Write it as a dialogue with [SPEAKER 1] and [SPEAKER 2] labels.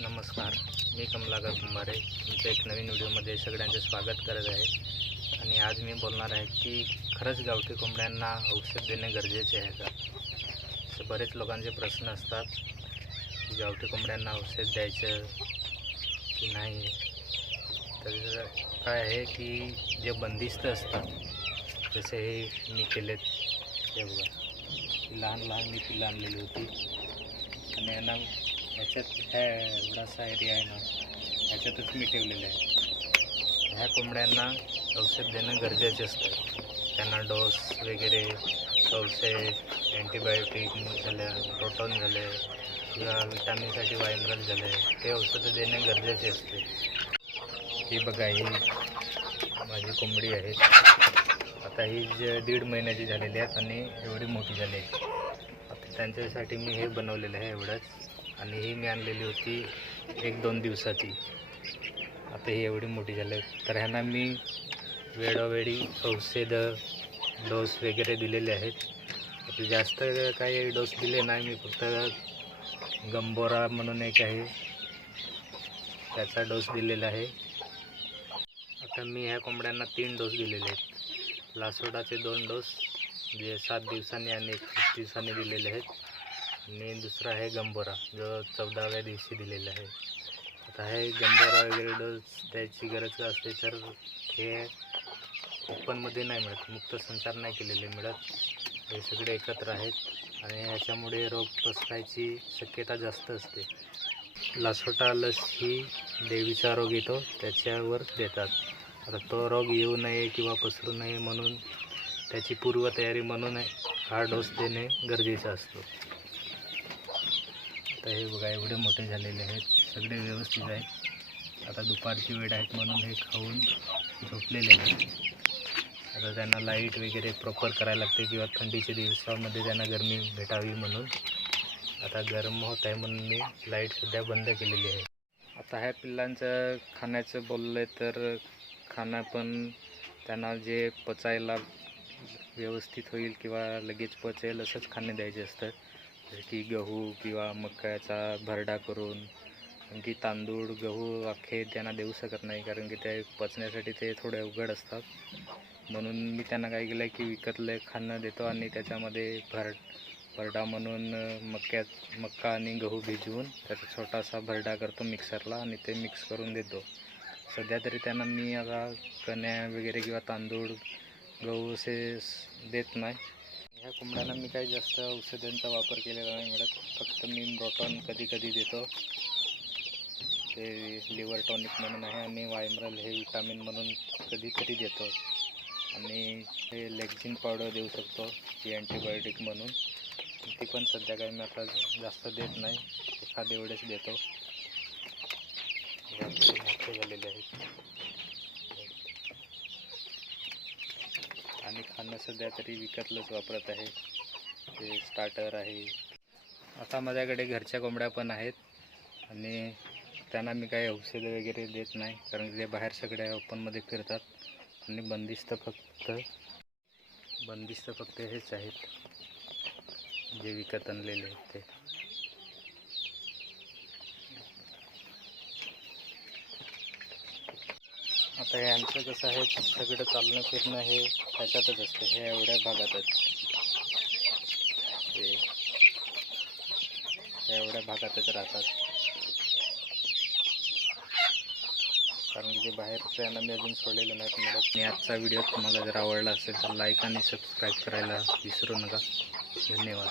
[SPEAKER 1] नमस्कार मी कमलाकर कुंभारे तुमच्या एक नवीन व्हिडिओमध्ये सगळ्यांचे स्वागत करत आहे. आणि आज मी बोलणार आहे की खरंच गावठी कोंबड्यांना औषध देणे गरजेचे आहे का? असे बरेच लोकांचे प्रश्न असतात की गावठी कोंबड्यांना औषध द्यायचं की नाही? तर काय आहे की जे बंदिस्त असतात जसे हे मी केलेत हे बघा लहान लहान मी पिल्लं आणलेली होती. आणि यांना ह्याच्यात ह्या एवढासा एरिया आहे ना ह्याच्यातच मी ठेवलेलं आहे. ह्या कोंबड्यांना औषध देणं गरजेचे असतं. त्यांना डोस वगैरे औषध अँटीबायोटिक झाल्या प्रोटॉन झाले किंवा विटामिनसाठी वायमरल झाले ते औषधं देणे गरजेचे असते. ही बघा ही माझी कोंबडी आहे. आता ही जे दीड महिन्याची झालेली आहेत आणि एवढी मोठी झाली आहे. आता त्यांच्यासाठी मी हे बनवलेलं आहे एवढंच. आणि ही मी आणलेली होती एक दोन दिवसाची. आता ही एवढी मोठी झाली आहे. तर ह्यांना मी वेळोवेळी औषधं डोस वगैरे दिलेले आहेत. जास्त काही डोस दिले नाही मी फक्त गंबोरा म्हणून एक आहे. त्याचा डोस दिलेला आहे. आता मी ह्या कोंबड्यांना तीन डोस दिलेले आहेत. लासोडाचे दोन डोस जे सात दिवसांनी आणि एक दिवसांनी दिलेले आहेत. आणि दुसरा आहे गंबोरा जो चौदाव्या दिवशी दिलेला आहे. आता हे गंबोरा वगैरे डोस द्यायची गरज असते? तर हे ओपनमध्ये नाही मिळत मुक्त संचार नाही केलेले मिळत. हे सगळे एकत्र आहेत आणि ह्याच्यामुळे रोग पसरायची शक्यता जास्त असते. लासोटा लस ही देवीचा रोग येतो त्याच्यावर देतात. आता तो रोग येऊ नये किंवा पसरू नये म्हणून त्याची पूर्वतयारी म्हणून हा डोस देणे गरजेचा असतो. आता हे बघा एवढे मोठे झालेले आहेत. सगळे व्यवस्थित आहेत. आता दुपारची वेळ आहेत म्हणून हे खाऊन झोपलेले आहेत. आता त्यांना लाइट वगैरे प्रॉपर करायला लागते किंवा थंडीच्या दिवसामध्ये त्यांना गरमी भेटावी म्हणून. आता गरम होत आहे म्हणून मी लाइट सध्या बंद केलेली आहे. आता ह्या पिल्लांचं खाण्याचं बोललं तर खाणं पण त्यांना जे पचायला व्यवस्थित होईल किंवा लगेच पचेल असंच खाणे द्यायचे असतं. जसे की गहू किंवा मक्याचा भरडा करून कारण की तांदूळ गहू अख्खे त्यांना देऊ शकत नाही कारण की ते पचण्यासाठी ते थोडे अवघड असतात. म्हणून मी त्यांना काय केलं की विकतलं खाणं देतो आणि त्याच्यामध्ये भर भरडा म्हणून मक्यात मक्का आणि गहू भिजवून त्याचा छोटासा भरडा करतो मिक्सरला आणि ते मिक्स करून देतो. सध्या तरी त्यांना मी आता कण्या वगैरे किंवा तांदूळ गहू असे देत नाही. ह्या कोंबड्यांना मी काही जास्त औषधांचा वापर केलेला नाही मिळत. फक्त मी ब्रोटॉन कधी कधी देतो. ते लिव्हर टॉनिक म्हणून आहे आणि वायमरल हे विटामिन म्हणून कधीतरी देतो. आणि हे लेक्झिन पावडर देऊ शकतो ही अँटीबायोटिक म्हणून. ती पण सध्या काही मी आता जास्त देत नाही. एखाद्या वेळेस देतो. मोठे झालेले आहेत. आणि खाणं सध्या तरी विकतलंच वापरत आहे. ते स्टार्टर आहे. आता माझ्याकडे घरच्या कोंबड्या पण आहेत आणि त्यांना मी काही औषधं वगैरे देत नाही कारण ते बाहेर सगळ्या ओपनमध्ये फिरतात आणि बंदिस्त फक्त बंदिस्त फक्त हेच आहेत जे विकत आणलेले आहेत ते. आता यांचं कसं आहे सगळं चालणं फिरणं हे ह्याच्यातच असतं हे एवढ्या भागातच. ते एवढ्या भागातच राहतात. कारण की ते बाहेरचं यांना मी अजून सोडलेलं नाहीत मिळत आणि आजचा व्हिडिओ तुम्हाला जर आवडला असेल तर लाईक आणि सबस्क्राईब करायला विसरू नका. धन्यवाद.